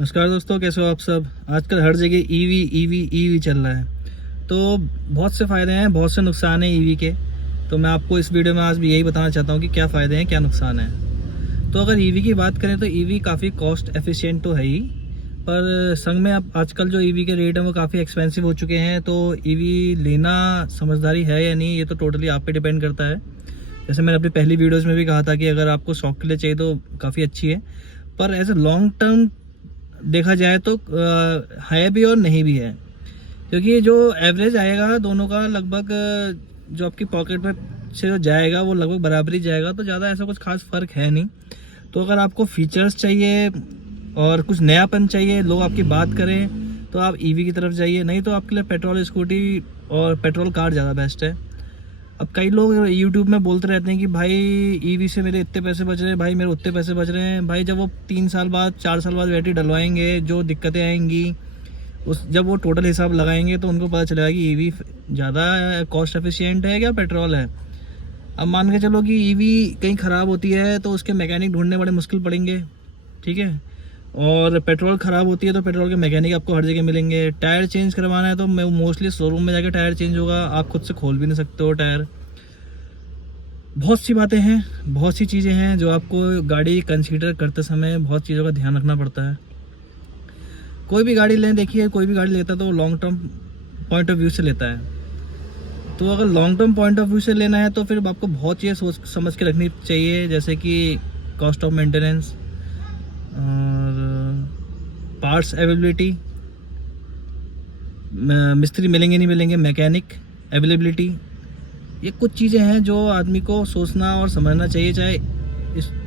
नमस्कार दोस्तों, कैसे हो आप सब। आजकल हर जगह ईवी चल रहा है। तो बहुत से फ़ायदे हैं, बहुत से नुकसान हैं ईवी के। तो मैं आपको इस वीडियो में आज भी यही बताना चाहता हूँ कि क्या फ़ायदे हैं, क्या नुकसान है। तो अगर ईवी की बात करें तो ईवी काफ़ी कॉस्ट एफिशिएंट तो है ही, पर संग में अब आजकल जो ईवी के रेट हैं वो काफ़ी एक्सपेंसिव हो चुके हैं। तो ईवी लेना समझदारी है या नहीं, ये तो टोटली आप पे डिपेंड करता है। जैसे मैंने अपनी पहली वीडियोज़ में भी कहा था कि अगर आपको शौक के लिए चाहिए तो काफ़ी अच्छी है, पर एज ए लॉन्ग टर्म देखा जाए तो है भी और नहीं भी है। क्योंकि जो एवरेज आएगा दोनों का लगभग जो आपकी पॉकेट में से जो जाएगा वो लगभग बराबर ही जाएगा। तो ज़्यादा ऐसा कुछ खास फ़र्क है नहीं। तो अगर आपको फीचर्स चाहिए और कुछ नयापन चाहिए, लोग आपकी बात करें, तो आप ईवी की तरफ जाइए। नहीं तो आपके लिए पेट्रोल स्कूटी और पेट्रोल कार ज़्यादा बेस्ट है। अब कई लोग यूट्यूब में बोलते रहते हैं कि भाई ईवी से मेरे इतने पैसे बच रहे हैं, भाई मेरे उतने पैसे बच रहे हैं। भाई जब वो 3 साल बाद 4 साल बाद बैटरी डलवाएंगे, जो दिक्कतें आएंगी जब वो टोटल हिसाब लगाएंगे तो उनको पता चलेगा कि ईवी ज़्यादा कॉस्ट एफिशिएंट है क्या पेट्रोल है। अब मान के चलो कि ईवी कहीं ख़राब होती है तो उसके मैकेनिक ढूंढने बड़े मुश्किल पड़ेंगे, ठीक है। और पेट्रोल ख़राब होती है तो पेट्रोल के मैकेनिक आपको हर जगह मिलेंगे। टायर चेंज करवाना है तो मोस्टली शोरूम में जाके टायर चेंज होगा, आप खुद से खोल भी नहीं सकते हो टायर। बहुत सी बातें हैं, बहुत सी चीज़ें हैं जो आपको गाड़ी कंसीडर करते समय बहुत चीज़ों का ध्यान रखना पड़ता है। कोई भी गाड़ी लें, देखिए कोई भी गाड़ी लेता है तो वो long term point of view से लेता है। तो अगर long term point of view से लेना है तो फिर आपको बहुत चीज़ें सोच समझ के रखनी चाहिए, जैसे कि कॉस्ट ऑफ मेंटेनेंस और पार्ट्स अवेलेबिलिटी, मिस्त्री मिलेंगे नहीं मिलेंगे, मैकेनिक अवेलेबिलिटी। ये कुछ चीज़ें हैं जो आदमी को सोचना और समझना चाहिए, चाहे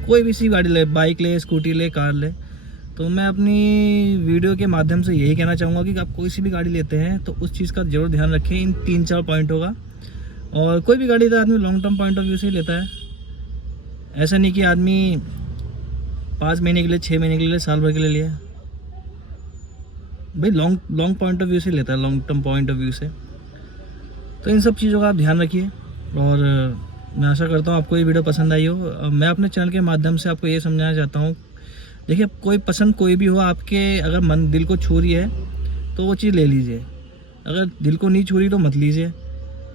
कोई भी सी गाड़ी ले, बाइक ले, स्कूटी ले, कार ले। तो मैं अपनी वीडियो के माध्यम से यही कहना चाहूँगा कि आप कोई सी भी गाड़ी लेते हैं तो उस चीज़ का ज़रूर ध्यान रखें, इन 3-4 पॉइंटों का। और कोई भी गाड़ी तो आदमी long term point of view से ही लेता है। ऐसा नहीं कि आदमी 5 महीने के लिए, 6 महीने के लिए, साल भर के लिए लिया। भाई लॉन्ग पॉइंट ऑफ व्यू से लेता है, long term point of view से। तो इन सब चीज़ों का आप ध्यान रखिए और मैं आशा करता हूँ आपको ये वीडियो पसंद आई हो। मैं अपने चैनल के माध्यम से आपको ये समझाना चाहता हूँ, देखिए कोई पसंद कोई भी हो, आपके अगर मन दिल को छू रही है तो वो चीज़ ले लीजिए। अगर दिल को नहीं छू रही तो मत लीजिए।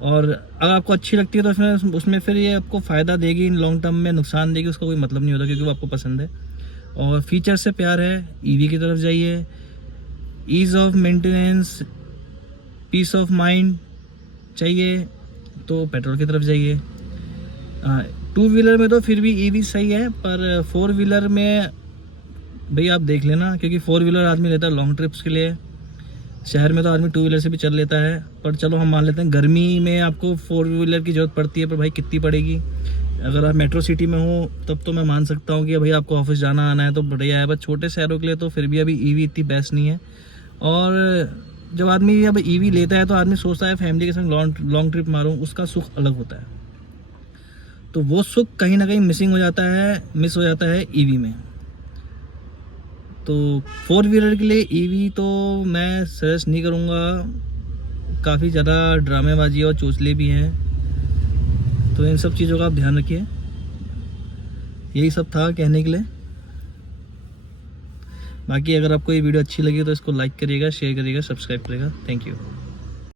और अगर आपको अच्छी लगती है तो उसमें फिर ये आपको फ़ायदा देगी, इन लॉन्ग टर्म में नुकसान देगी, उसका कोई मतलब नहीं होता क्योंकि वो आपको पसंद है। और फीचर से प्यार है, ईवी की तरफ जाइए। Ease of maintenance, peace of mind चाहिए तो पेट्रोल की तरफ जाइए। 2 व्हीलर में तो फिर भी ईवी सही है, पर 4 व्हीलर में भाई आप देख लेना, क्योंकि 4 व्हीलर आदमी लेता है लॉन्ग ट्रिप्स के लिए। शहर में तो आदमी 2 व्हीलर से भी चल लेता है, पर चलो हम मान लेते हैं गर्मी में आपको 4 व्हीलर की ज़रूरत पड़ती है, पर भाई कितनी पड़ेगी। अगर आप मेट्रो सिटी में हो तब तो मैं मान सकता हूँ कि भाई आपको ऑफिस जाना आना है तो बढ़िया है, बट छोटे शहरों के लिए तो फिर भी अभी ईवी इतनी बेस्ट नहीं है। और जब आदमी अब ईवी लेता है तो आदमी सोचता है फैमिली के संग लॉन्ग ट्रिप मारूं, उसका सुख अलग होता है। तो वो सुख कहीं ना कहीं मिस हो जाता है ईवी में। तो 4 व्हीलर के लिए ईवी तो मैं सजेस्ट नहीं करूँगा, काफ़ी ज़्यादा ड्रामेबाजी और चोचले भी हैं। तो इन सब चीज़ों का आप ध्यान रखिए। यही सब था कहने के लिए। बाकी अगर आपको ये वीडियो अच्छी लगी तो इसको लाइक करिएगा, शेयर करिएगा, सब्सक्राइब करिएगा। Thank you.